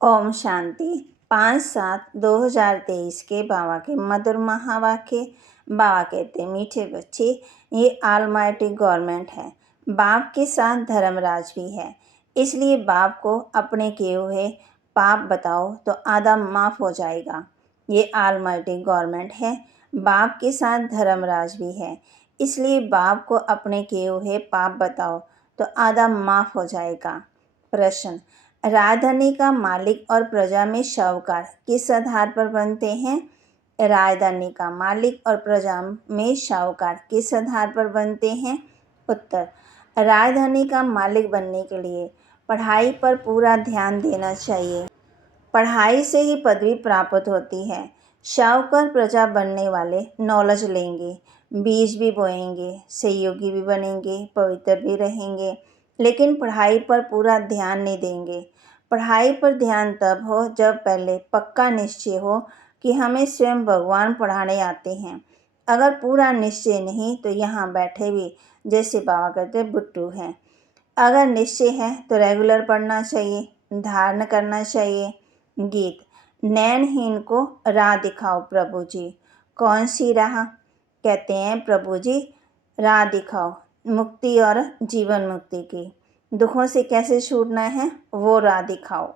ओम शांति। 5/7/2023 के बाबा के मधुर महावाक्य। बाबा कहते मीठे बच्चे, ये ऑलमाइटी गवर्नमेंट है, बाप के साथ धर्मराज भी है। इसलिए बाप को अपने किए हुए पाप बताओ तो आधा माफ़ हो जाएगा। ये ऑलमाइटी गवर्नमेंट है, बाप के साथ धर्मराज भी है। इसलिए बाप को अपने किए हुए पाप बताओ तो आधा माफ़ हो जाएगा। प्रश्न: राजधानी का मालिक और प्रजा में शाहूकार किस आधार पर बनते हैं? राजधानी का मालिक और प्रजा में शाहूकार किस आधार पर बनते हैं? उत्तर: राजधानी का मालिक बनने के लिए पढ़ाई पर पूरा ध्यान देना चाहिए। पढ़ाई से ही पदवी प्राप्त होती है। शाहूकार प्रजा बनने वाले नॉलेज लेंगे, बीज भी बोएंगे, सहयोगी भी बनेंगे, पवित्र भी रहेंगे, लेकिन पढ़ाई पर पूरा ध्यान नहीं देंगे। पढ़ाई पर ध्यान तब हो जब पहले पक्का निश्चय हो कि हमें स्वयं भगवान पढ़ाने आते हैं। अगर पूरा निश्चय नहीं तो यहाँ बैठे भी जैसे बाबा कहते बुट्टू हैं। अगर निश्चय है तो रेगुलर पढ़ना चाहिए, धारण करना चाहिए। गीत: नैनहीन को राह दिखाओ प्रभु जी। कौन सी राह? कहते हैं प्रभु जी राह दिखाओ मुक्ति और जीवन मुक्ति की। दुखों से कैसे छूटना है वो राह दिखाओ।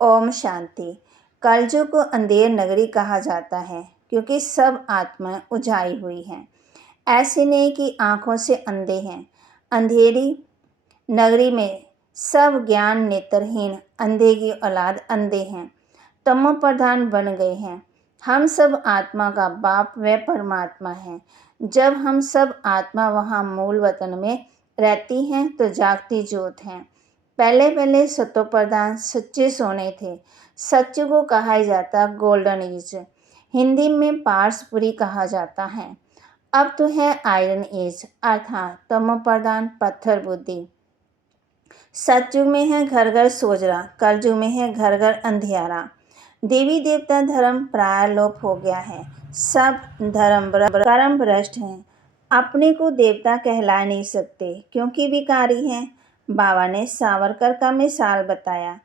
ओम शांति। कलयुग को अंधेर नगरी कहा जाता है क्योंकि सब आत्माएं उजाई हुई हैं। ऐसे नहीं कि आँखों से अंधे हैं। अंधेरी नगरी में सब ज्ञान नेत्रहीन अंधे की औलाद अंधे हैं, तमो प्रधान बन गए हैं। हम सब आत्मा का बाप व परमात्मा हैं। जब हम सब आत्मा वहाँ मूल वतन में रहती हैं तो जागती ज्योत हैं। पहले पहले सतो प्रधान सच्चे सोने थे। सत्य को कहा जाता गोल्डन एज, हिंदी में पार्सपुरी कहा जाता है। अब तो है आयरन एज अर्थात तमो प्रधान पत्थर बुद्धि। सतयुग में है घर घर सोजरा, कलयुग में है घर घर अंधियारा। देवी देवता धर्म प्राय लोप हो गया है। सब धर्म कर्म भ्रष्ट हैं। अपने को देवता कहला नहीं सकते क्योंकि विकारी हैं। बाबा ने सावरकर का मिसाल बताया।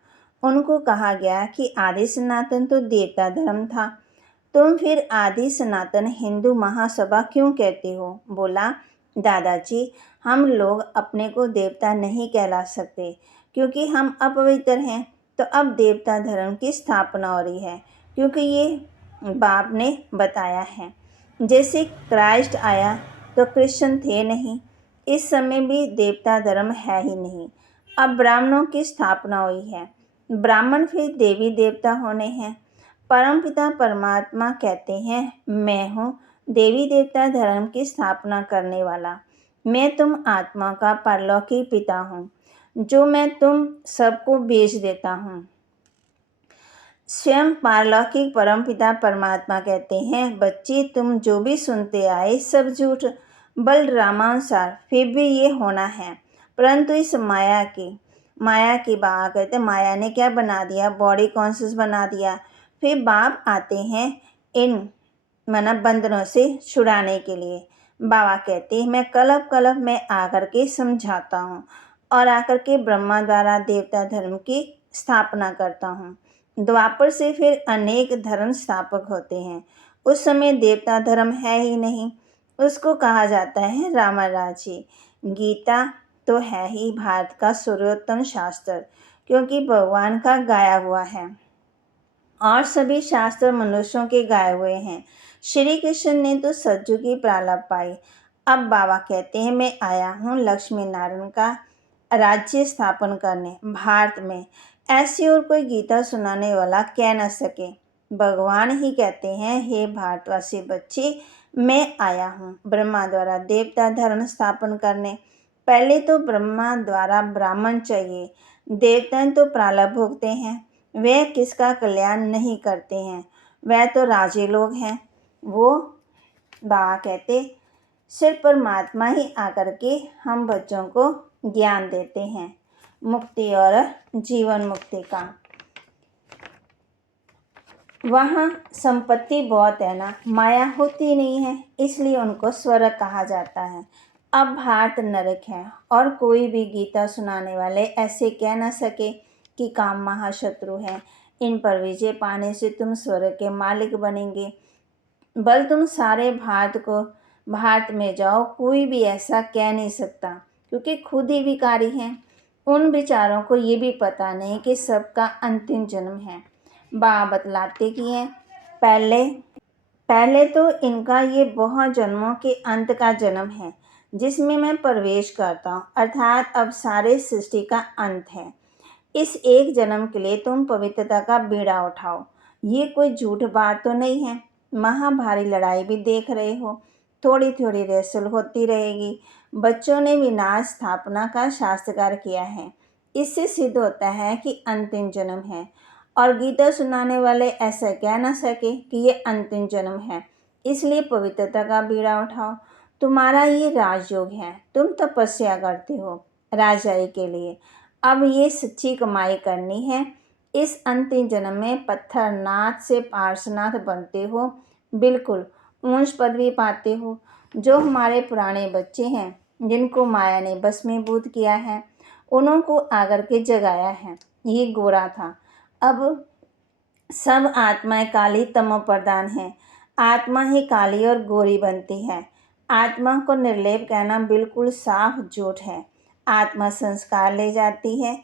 उनको कहा गया कि आदि सनातन तो देवता धर्म था, तुम फिर आदि सनातन हिंदू महासभा क्यों कहते हो? बोला, दादाजी हम लोग अपने को देवता नहीं कहला सकते क्योंकि हम अपवित्र हैं। तो अब देवता धर्म की स्थापना हो रही है क्योंकि ये बाप ने बताया है। जैसे क्राइस्ट आया तो क्रिश्चियन थे नहीं, इस समय भी देवता धर्म है ही नहीं। अब ब्राह्मणों की स्थापना हुई है, ब्राह्मण फिर देवी देवता होने हैं। परमपिता परमात्मा कहते हैं, मैं हूँ देवी देवता धर्म की स्थापना करने वाला। मैं तुम आत्मा का परलौकिक पिता हूँ जो मैं तुम सबको भेज देता हूँ। स्वयं पारलौकिक परमपिता परमात्मा कहते हैं, बच्चे तुम जो भी सुनते आए सब झूठ। बलरामानुसार फिर भी ये होना है, परंतु इस माया की बात कहते हैं, माया ने क्या बना दिया? बॉडी कॉन्शियस बना दिया। फिर बाप आते हैं इन बंधनों से छुड़ाने के लिए। बाबा कहते हैं, मैं कलप में आकर के समझाता हूँ और आकर के ब्रह्मा द्वारा देवता धर्म की स्थापना करता हूँ। द्वापर से फिर अनेक धर्म स्थापक होते हैं। उस समय देवता धर्म है ही नहीं, उसको कहा जाता है रामराज्य। गीता तो है ही भारत का सर्वोत्तम शास्त्र क्योंकि भगवान का गाया हुआ है और सभी शास्त्र मनुष्यों के गाए हुए हैं। श्री कृष्ण ने तो सतयुग की प्रारंभ पाई। अब बाबा कहते हैं, मैं आया हूँ लक्ष्मी नारायण का राज्य स्थापन करने भारत में। ऐसी और कोई गीता सुनाने वाला कह न सके। भगवान ही कहते हैं, हे भारतवासी बच्चे, मैं आया हूँ ब्रह्मा द्वारा देवता धर्म स्थापन करने। पहले तो ब्रह्मा द्वारा ब्राह्मण चाहिए, देवता तो प्रारब्ध भोगते हैं, वे किसका कल्याण नहीं करते हैं, वह तो राजे लोग हैं। वो बाबा कहते सिर्फ परमात्मा ही आकर के हम बच्चों को ज्ञान देते हैं मुक्ति और जीवन मुक्ति का। वहाँ संपत्ति बहुत है ना, माया होती नहीं है, इसलिए उनको स्वर्ग कहा जाता है। अब भारत नरक है और कोई भी गीता सुनाने वाले ऐसे कह न सके कि काम महाशत्रु है। इन पर विजय पाने से तुम स्वर्ग के मालिक बनेंगे। बल तुम सारे भारत में जाओ, कोई भी ऐसा कह नहीं सकता, क्योंकि खुद ही विकारी हैं। उन बेचारों को ये भी पता नहीं कि सबका अंतिम जन्म है। बाबा बतलाते कि हैं, पहले तो इनका ये बहुत जन्मों के अंत का जन्म है, जिसमें मैं प्रवेश करता हूँ, अर्थात अब सारे सृष्टि का अंत है। इस एक जन्म के लिए तुम पवित्रता का बीड़ा उठाओ। ये कोई झूठ बात तो नहीं है। महाभारी लड़ाई भी देख रहे हो, थोड़ी थोड़ी रेसल होती रहेगी। बच्चों ने विनाश स्थापना का शास्त्रकार किया है। इससे सिद्ध होता है कि अंतिम जन्म है, और गीता सुनाने वाले ऐसा कह न सके कि ये अंतिम जन्म है। इसलिए पवित्रता का बीड़ा उठाओ। तुम्हारा ये राजयोग है, तुम तपस्या करते हो राजाई के लिए। अब ये सच्ची कमाई करनी है। इस अंतिम जन्म में पत्थरनाथ से पार्श्वनाथ बनते हो, बिल्कुल ऊंच पदवी पाते हो। जो हमारे पुराने बच्चे हैं, जिनको माया ने भस्मीभूत किया है, उन्हों को आकर के जगाया है। ये गोरा था, अब सब आत्माएं काली तमोप्रधान हैं। आत्मा ही काली और गोरी बनती है। आत्मा को निर्लेप कहना बिल्कुल साफ झूठ है। आत्मा संस्कार ले जाती है।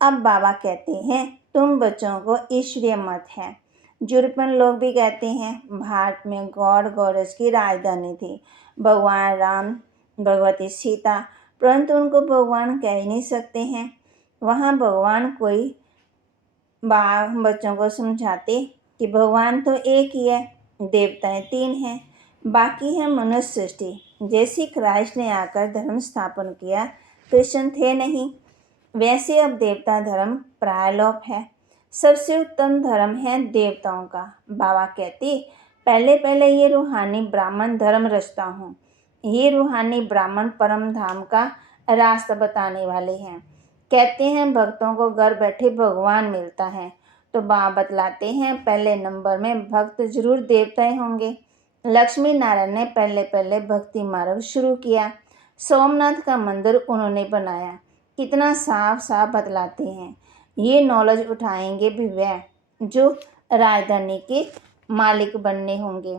अब बाबा कहते हैं, तुम बच्चों को ईश्वरीय मत है। यूरोपियन लोग भी कहते हैं भारत में गौड़ गौरज की राजधानी थी, भगवान राम, भगवती सीता, परंतु उनको भगवान कह ही नहीं सकते हैं। वहाँ भगवान कोई बच्चों को समझाते कि भगवान तो एक ही है, देवताएं 3 हैं, बाकी है मनुष्य सृष्टि। जैसी क्राइस्ट ने आकर धर्म स्थापन किया, कृष्ण थे नहीं, वैसे अब देवता धर्म प्रायलोप है। सबसे उत्तम धर्म है देवताओं का। बाबा कहते, पहले पहले ये रूहानी ब्राह्मण धर्म रचता हूँ। ये रूहानी ब्राह्मण परम धाम का रास्ता बताने वाले हैं। कहते हैं भक्तों को घर बैठे भगवान मिलता है, तो बाबा बतलाते हैं पहले नंबर में भक्त जरूर देवताएं होंगे। लक्ष्मी नारायण ने पहले पहले भक्ति मार्ग शुरू किया। सोमनाथ का मंदिर उन्होंने बनाया। कितना साफ साफ बतलाते हैं। ये नॉलेज उठाएंगे भी वह जो राजधानी के मालिक बनने होंगे।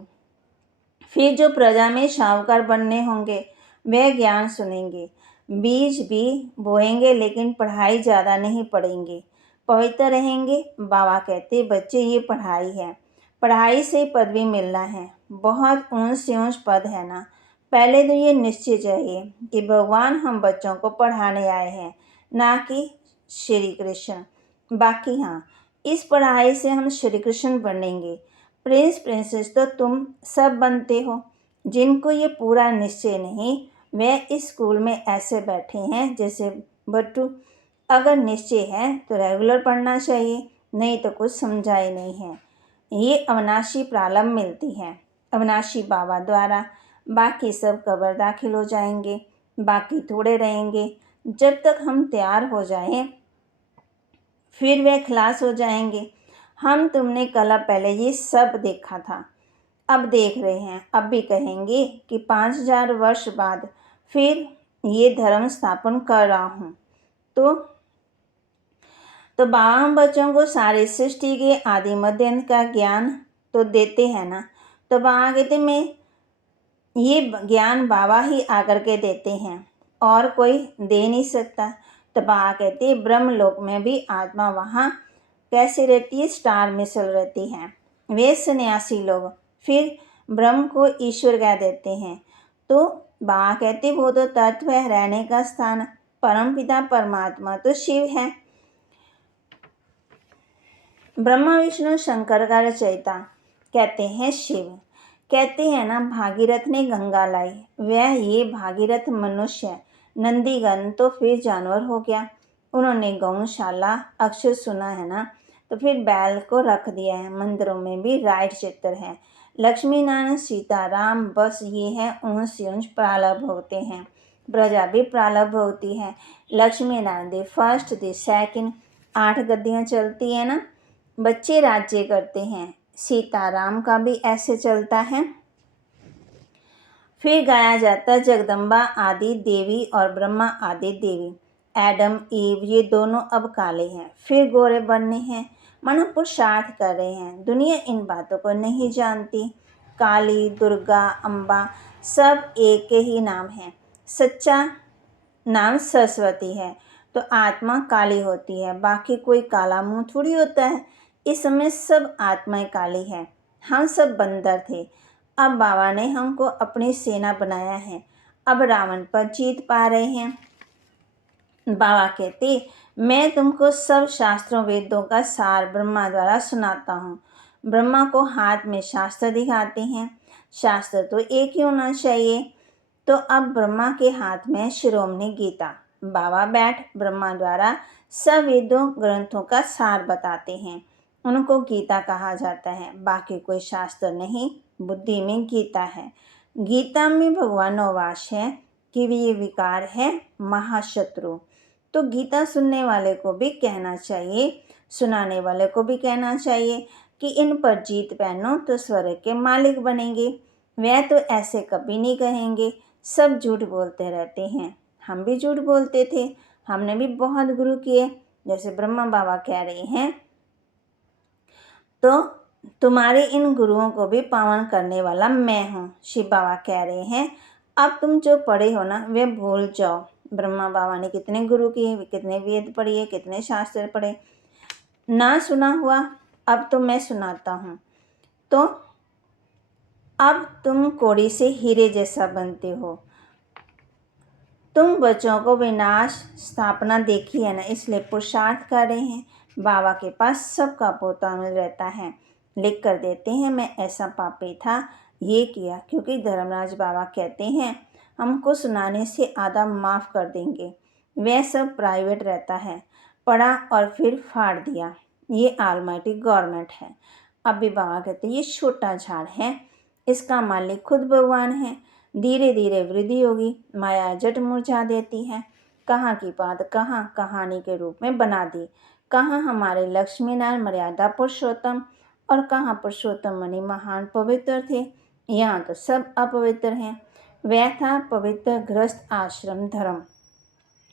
फिर जो प्रजा में शाहूकार बनने होंगे, वह ज्ञान सुनेंगे। बीज भी बोएंगे, लेकिन पढ़ाई ज़्यादा नहीं पढ़ेंगे, पवित्र रहेंगे। बाबा कहते, बच्चे ये पढ़ाई है, पढ़ाई से पदवी मिलना है। बहुत ऊंच से ऊंच पद है ना। पहले तो ये निश्चय चाहिए कि भगवान हम बच्चों को पढ़ाने आए हैं, ना कि श्री कृष्ण। बाकी हाँ, इस पढ़ाई से हम श्री कृष्ण बनेंगे। प्रिंस प्रिंसेस तो तुम सब बनते हो। जिनको ये पूरा निश्चय नहीं, वे इस स्कूल में ऐसे बैठे हैं जैसे बट्टू। अगर निश्चय है तो रेगुलर पढ़ना चाहिए, नहीं तो कुछ समझा ही नहीं है। ये अविनाशी प्रारंभ मिलती है अविनाशी बाबा द्वारा। बाकी सब कब्र दाखिल हो जाएंगे, बाकी थोड़े रहेंगे। जब तक हम तैयार हो जाएं, फिर वे खलास हो जाएंगे। हम तुमने कल पहले ये सब देखा था, अब देख रहे हैं। अब भी कहेंगे कि 5000 वर्ष बाद फिर ये धर्म स्थापन कर रहा हूँ। तो बाबा हम बच्चों को सारी सृष्टि के आदि मध्य अंत का ज्ञान तो देते हैं ना। तो बाबा कहते, मैं ये ज्ञान बाबा ही आकर के देते हैं, और कोई दे नहीं सकता। तो बाबा कहते, ब्रह्मलोक में भी आत्मा वहाँ कैसे रहती है, स्टार मिसल रहती हैं। वे सन्यासी लोग फिर ब्रह्म को ईश्वर कह देते हैं। तो बाबा कहते, वो तो तत्व है, रहने का स्थान। परमपिता परमात्मा तो शिव है। ब्रह्मा विष्णु शंकर का रचयिता कहते हैं शिव। कहते हैं ना, भागीरथ ने गंगा लाई, वह ये भागीरथ मनुष्य। नंदीगण तो फिर जानवर हो गया, उन्होंने गौशाला अक्षर सुना है ना। तो फिर बैल को रख दिया है। मंदिरों में भी राइट चित्र है। लक्ष्मी नारायण सीताराम, बस ये है ऊंच से ऊंच प्रारब्ध होते हैं। प्रजा भी प्रारब्ध होती है। Lakshmi Narayan the first the second, 8 गद्दियाँ चलती है ना। बच्चे राज्य करते हैं। सीताराम का भी ऐसे चलता है। फिर गाया जाता जगदम्बा आदि देवी और ब्रह्मा आदि देवी। एडम ईव ये दोनों अब काले हैं, फिर गोरे बनने हैं, मानो पुरुषार्थ कर रहे हैं। दुनिया इन बातों को नहीं जानती। काली, दुर्गा, अम्बा सब एक के ही नाम हैं। सच्चा नाम सरस्वती है। तो आत्मा काली होती है, बाकी कोई काला मुंह थोड़ी होता है। इस समय सब आत्माएं काली हैं। हम सब बंदर थे, अब बाबा ने हमको अपनी सेना बनाया है। अब रावण पर जीत पा रहे हैं। बाबा कहते, मैं तुमको सब शास्त्रों वेदों का सार ब्रह्मा द्वारा सुनाता हूँ। ब्रह्मा को हाथ में शास्त्र दिखाते हैं। शास्त्र तो एक ही होना चाहिए। तो अब ब्रह्मा के हाथ में शिरोमणि गीता। बाबा बैठ ब्रह्मा द्वारा सब वेदों ग्रंथों का सार बताते हैं। उनको गीता कहा जाता है। बाकी कोई शास्त्र नहीं, बुद्धि में गीता है। गीता में भगवान वास है कि ये विकार है महाशत्रु। तो गीता सुनने वाले को भी कहना चाहिए, सुनाने वाले को भी कहना चाहिए कि इन पर जीत पहनो तो स्वर्ग के मालिक बनेंगे। वह तो ऐसे कभी नहीं कहेंगे। सब झूठ बोलते रहते हैं। हम भी झूठ बोलते थे। हमने भी बहुत गुरु किए। जैसे ब्रह्मा बाबा कह रहे हैं, तो तुम्हारे इन गुरुओं को भी पावन करने वाला मैं हूँ। शिव बाबा कह रहे हैं, अब तुम जो पढ़े हो ना वे भूल जाओ। ब्रह्मा बाबा ने कितने गुरु किए, कितने वेद पढ़िए, कितने शास्त्र पढ़े, ना सुना हुआ। अब तो मैं सुनाता हूँ। तो अब तुम कोड़ी से हीरे जैसा बनते हो। तुम बच्चों को विनाश स्थापना देखी है ना, इसलिए पुरुषार्थ कर रहे हैं। बाबा के पास सबका पोता मिल रहता है। लिख कर देते हैं, मैं ऐसा पापी था, ये किया। क्योंकि धर्मराज बाबा कहते हैं हमको सुनाने से आधा माफ़ कर देंगे। वह सब प्राइवेट रहता है। पढ़ा और फिर फाड़ दिया। ये ऑलमाइटी गवर्नमेंट है। अभी बाबा कहते हैं ये छोटा झाड़ है, इसका मालिक खुद भगवान है। धीरे धीरे वृद्धि होगी, माया जट मुरझा देती है। कहाँ की बात कहाँ कहानी के रूप में बना दी। कहाँ हमारे लक्ष्मी नारायण मर्यादा पुरुषोत्तम और कहाँ पुरुषोत्तम मणि महान पवित्र थे। यहाँ तो सब अपवित्र हैं। वह था पवित्र गृहस्थ आश्रम धर्म,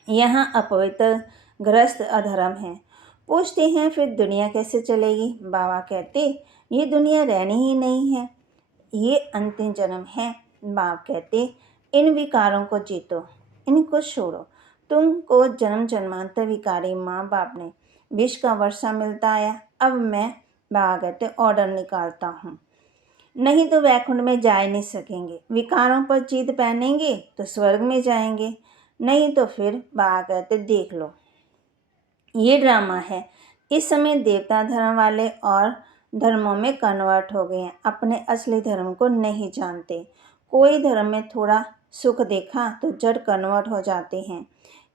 यहाँ अपवित्र गृहस्थ अधर्म है। पूछते हैं फिर दुनिया कैसे चलेगी। बाबा कहते ये दुनिया रहनी ही नहीं है, ये अंतिम जन्म है। बाप कहते इन विकारों को जीतो, इनको छोड़ो। तुमको जन्म जन्मांतर विकारी माँ बाप ने विष का वर्षा मिलता आया। अब मैं बाबा कहते ऑर्डर निकालता हूँ, नहीं तो वैकुंठ में जा ही नहीं सकेंगे। विकारों पर जीत पहनेंगे तो स्वर्ग में जाएंगे, नहीं तो फिर बाबा कहते देख लो ये ड्रामा है। इस समय देवता धर्म वाले और धर्मों में कन्वर्ट हो गए हैं, अपने असली धर्म को नहीं जानते। कोई धर्म में थोड़ा सुख देखा तो जड़ कन्वर्ट हो जाते हैं।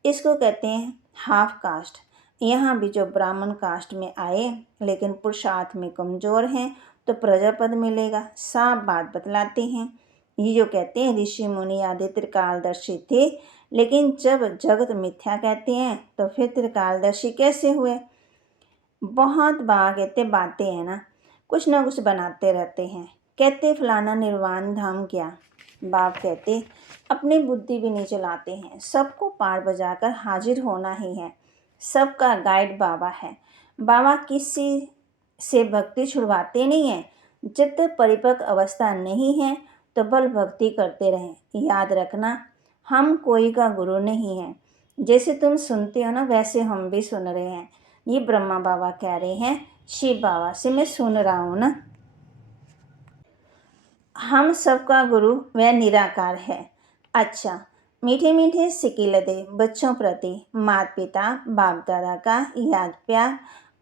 इसको कहते हैं हाफ कास्ट। यहाँ भी जो ब्राह्मण कास्ट में आए लेकिन पुरुषार्थ में कमज़ोर हैं तो प्रजापद मिलेगा। साफ बात बतलाते हैं। ये जो कहते हैं ऋषि मुनि आदि त्रिकालदर्शी थे, लेकिन जब जगत मिथ्या कहते हैं तो फिर त्रिकालदर्शी कैसे हुए। बहुत बार कहते बातें हैं ना कुछ बनाते रहते हैं। कहते फलाना निर्वाण धाम क्या। बाप कहते अपनी बुद्धि भी नहीं चलाते हैं। सबको पार बजाकर हाजिर होना ही है। सबका गाइड बाबा है। बाबा किसी से भक्ति छुड़वाते नहीं हैं। जब तक परिपक्व अवस्था नहीं है तो बल भक्ति करते रहें। याद रखना हम कोई का गुरु नहीं है। जैसे तुम सुनते हो ना वैसे हम भी सुन रहे हैं। ये ब्रह्मा बाबा कह रहे हैं, शिव बाबा से मैं सुन रहा हूँ ना। हम सबका गुरु वह निराकार है। अच्छा, मीठे मीठे सिकिल दे बच्चों प्रति माता पिता बाप दादा का याद प्यार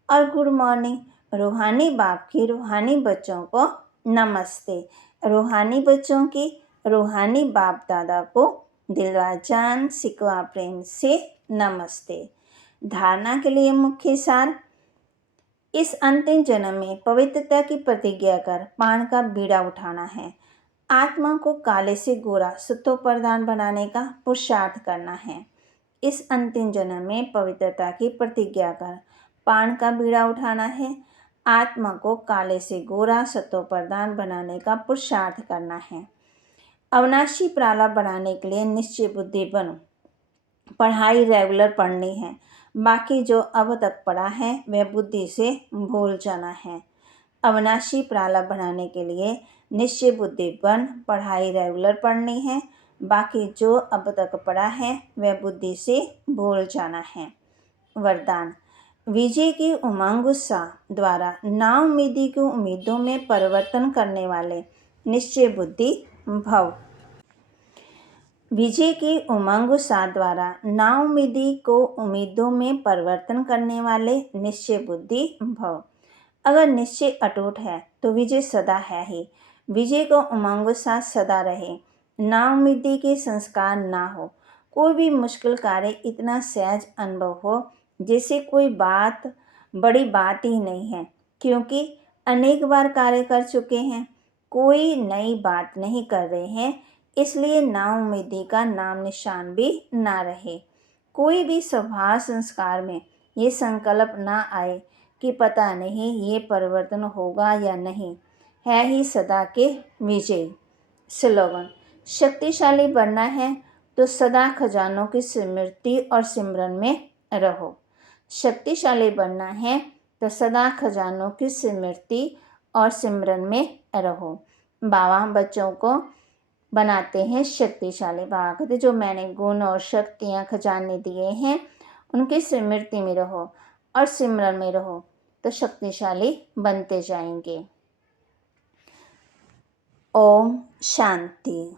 और गुड मॉर्निंग। रूहानी बाप की रूहानी बच्चों को नमस्ते। रूहानी बच्चों की रूहानी बाप दादा को दिलवा जान सिकवा प्रेम से नमस्ते। धारणा के लिए मुख्य सार, इस अंतिम जन्म में पवित्रता की प्रतिज्ञा कर पान का बीड़ा उठाना है। आत्मा को काले से गोरा सुतो प्रदान बनाने का पुरुषार्थ करना है। इस अंतिम जन्म में पवित्रता की प्रतिज्ञा कर पान का बीड़ा उठाना है। आत्मा को काले से गोरा सतो प्रदान बनाने का पुरुषार्थ करना है। अविनाशी प्राला बनाने के लिए निश्चय बुद्धि बनो। पढ़ाई रेगुलर पढ़नी है। बाकी जो अब तक पढ़ा है वह बुद्धि से भूल जाना है। अविनाशी प्रालाप बनाने के लिए निश्चय बुद्धि बन पढ़ाई रेगुलर पढ़नी है। बाकी जो अब तक पढ़ा है वह बुद्धि से भूल जाना है। वरदान। विजय की उमंग उत्साह द्वारा नाउम्मीदी की उम्मीदों में परिवर्तन करने वाले निश्चय बुद्धि भव। विजय की उमंग उत्साह द्वारा नाउम्मीदी को उम्मीदों में परिवर्तन करने वाले निश्चय बुद्धि भव। अगर निश्चय अटूट है तो विजय सदा है ही। विजय को उमंग उत्साह सदा रहे। नाउम्मीदी के संस्कार ना हो। कोई भी मुश्किल कार्य इतना सहज अनुभव हो जैसे कोई बात बड़ी बात ही नहीं है, क्योंकि अनेक बार कार्य कर चुके हैं। कोई नई बात नहीं कर रहे हैं, इसलिए नाउम्मीदी का नाम निशान भी ना रहे। कोई भी स्वभाव संस्कार में ये संकल्प ना आए कि पता नहीं ये परिवर्तन होगा या नहीं, है ही सदा के विजय। स्लोगन। शक्तिशाली बनना है तो सदा खजानों की स्मृति और सिमरन में रहो। शक्तिशाली बनना है तो सदा खजानों की स्मृति और सिमरन में रहो। बाबा बच्चों को बनाते हैं शक्तिशाली। बाबा कहते जो मैंने गुण और शक्तियाँ खजाने दिए हैं उनकी स्मृति में रहो और सिमरन में रहो तो शक्तिशाली बनते जाएंगे। ओम शांति।